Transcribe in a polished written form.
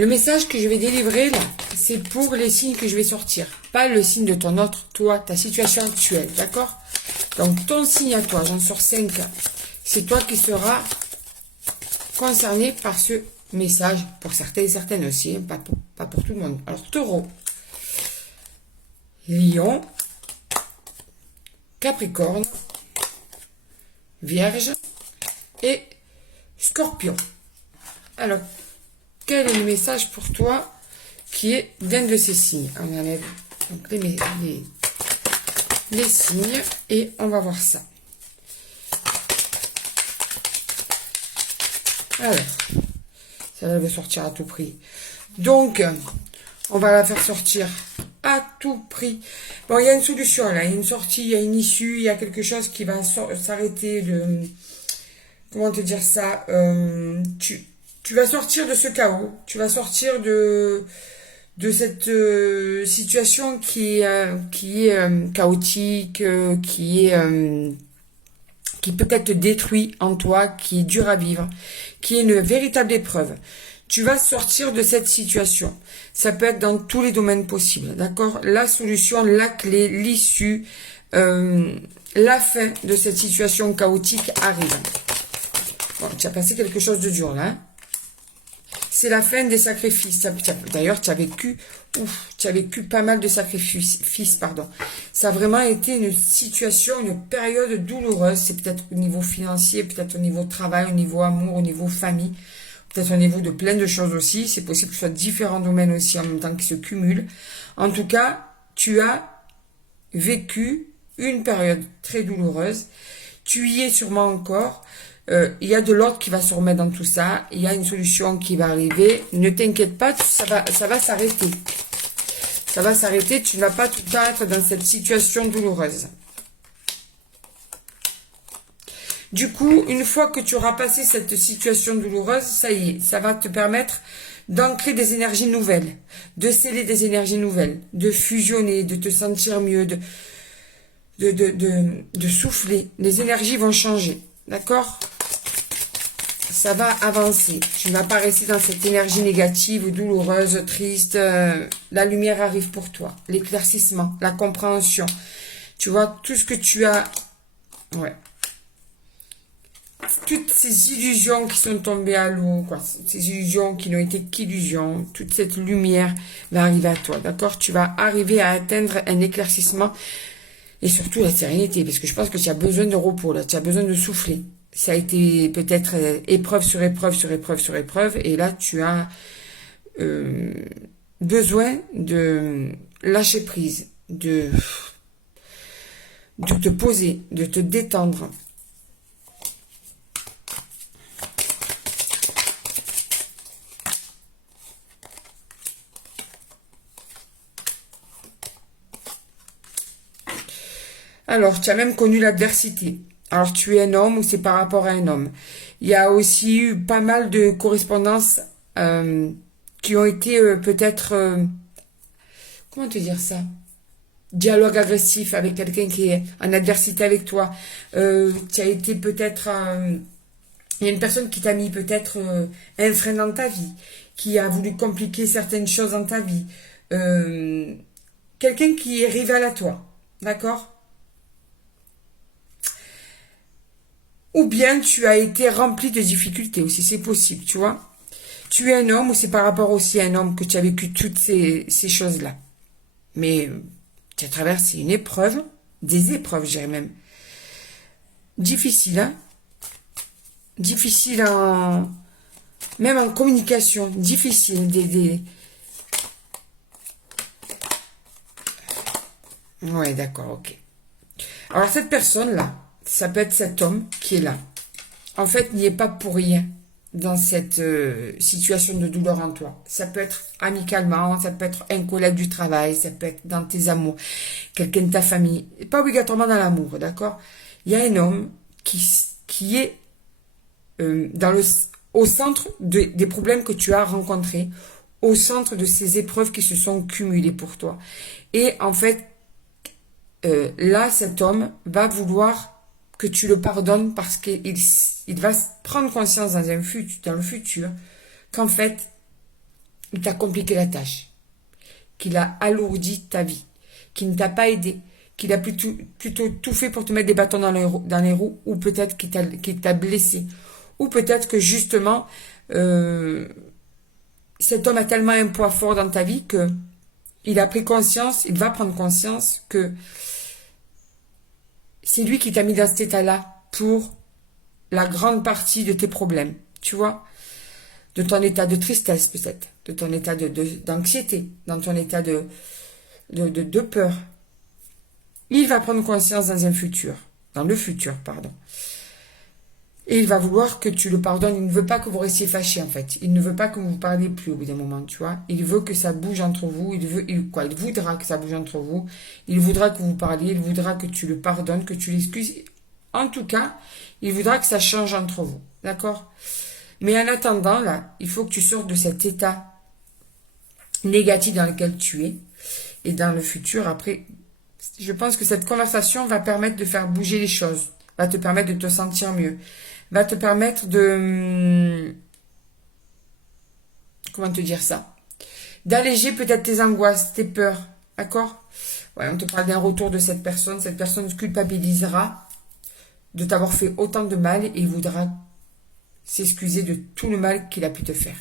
Le message que je vais délivrer, là, c'est pour les signes que je vais sortir. Pas le signe de ton autre, toi, ta situation actuelle, d'accord? Donc, ton signe à toi, j'en sors 5. C'est toi qui seras concerné par ce message. Pour certains et certaines aussi, hein, pas pour tout le monde. Alors, Taureau, Lion, Capricorne, Vierge et Scorpion. Alors, quel est le message pour toi qui est d'un de ces signes? On enlève donc les signes et on va voir ça. Alors, ça va sortir à tout prix. Donc, on va la faire sortir à tout prix. Bon, il y a une solution là, il y a une sortie, il y a une issue, il y a quelque chose qui va s'arrêter de... Comment te dire ça? Tu vas sortir de ce chaos, tu vas sortir de cette situation qui est chaotique, qui peut-être te détruit en toi, qui est dur à vivre, qui est une véritable épreuve. Tu vas sortir de cette situation. Ça peut être dans tous les domaines possibles, d'accord? La solution, la clé, l'issue, la fin de cette situation chaotique arrive. Bon, tu as passé quelque chose de dur là. Hein? C'est la fin des sacrifices. D'ailleurs, tu as vécu pas mal de sacrifices, pardon. Ça a vraiment été une situation, une période douloureuse. C'est peut-être au niveau financier, peut-être au niveau travail, au niveau amour, au niveau famille, peut-être au niveau de plein de choses aussi. C'est possible que ce soit différents domaines aussi en même temps qui se cumulent. En tout cas, tu as vécu une période très douloureuse. Tu y es sûrement encore. Il y a de l'ordre qui va se remettre dans tout ça. Il y a une solution qui va arriver. Ne t'inquiète pas, ça va s'arrêter. Ça va s'arrêter. Tu ne vas pas tout le temps être dans cette situation douloureuse. Du coup, une fois que tu auras passé cette situation douloureuse, ça y est, ça va te permettre d'ancrer des énergies nouvelles, de sceller des énergies nouvelles, de fusionner, de te sentir mieux, de souffler. Les énergies vont changer, d'accord ? Ça va avancer. Tu ne vas pas rester dans cette énergie négative, douloureuse, triste. La lumière arrive pour toi. L'éclaircissement, la compréhension. Tu vois, tout ce que tu as... Ouais. Toutes ces illusions qui sont tombées à l'eau, quoi. Ces illusions qui n'ont été qu'illusions. Toute cette lumière va arriver à toi, d'accord? Tu vas arriver à atteindre un éclaircissement et surtout la sérénité. Parce que je pense que tu as besoin de repos, là. Tu as besoin de souffler. Ça a été peut-être épreuve sur épreuve sur épreuve sur épreuve. Et là, tu as besoin de lâcher prise, de te poser, de te détendre. Alors, tu as même connu l'adversité. Alors, tu es un homme ou c'est par rapport à un homme. Il y a aussi eu pas mal de correspondances qui ont été peut-être... comment te dire ça? Dialogue agressif avec quelqu'un qui est en adversité avec toi. Tu as été peut-être... il y a une personne qui t'a mis peut-être un frein dans ta vie, qui a voulu compliquer certaines choses dans ta vie. Quelqu'un qui est rival à toi, d'accord? Ou bien tu as été rempli de difficultés aussi, c'est possible, tu vois. Tu es un homme ou c'est par rapport aussi à un homme que tu as vécu toutes ces choses-là. Mais tu as traversé une épreuve, des épreuves, je dirais même. Difficile, hein. Difficile même en communication, difficile. Ouais, d'accord, ok. Alors cette personne-là, ça peut être cet homme qui est là. En fait, n'y est pas pour rien dans cette situation de douleur en toi. Ça peut être amicalement, ça peut être un collègue du travail, ça peut être dans tes amours, quelqu'un de ta famille. Pas obligatoirement dans l'amour, d'accord? Il y a un homme qui est au centre des problèmes que tu as rencontrés, au centre de ces épreuves qui se sont cumulées pour toi. Et en fait, là, cet homme va vouloir que tu le pardonnes parce qu'il va prendre conscience dans le futur qu'en fait, il t'a compliqué la tâche, qu'il a alourdi ta vie, qu'il ne t'a pas aidé, qu'il a plutôt tout fait pour te mettre des bâtons dans les roues, ou peut-être qu'il t'a blessé, ou peut-être que justement, cet homme a tellement un poids fort dans ta vie que il a pris conscience, il va prendre conscience que c'est lui qui t'a mis dans cet état-là pour la grande partie de tes problèmes, tu vois, de ton état de tristesse peut-être, de ton état d'anxiété, dans ton état de peur. Il va prendre conscience dans le futur, pardon. Et il va vouloir que tu le pardonnes. Il ne veut pas que vous restiez fâchés, en fait. Il ne veut pas que vous ne parliez plus au bout d'un moment, tu vois. Il veut que ça bouge entre vous. Il voudra que ça bouge entre vous. Il voudra que vous parliez. Il voudra que tu le pardonnes, que tu l'excuses. En tout cas, il voudra que ça change entre vous. D'accord? Mais en attendant, là, il faut que tu sortes de cet état négatif dans lequel tu es. Et dans le futur, après, je pense que cette conversation va permettre de faire bouger les choses. Va te permettre de te sentir mieux. Va te permettre de... Comment te dire ça? D'alléger peut-être tes angoisses, tes peurs. D'accord? Ouais, on te parle d'un retour de cette personne. Cette personne culpabilisera de t'avoir fait autant de mal et il voudra s'excuser de tout le mal qu'il a pu te faire.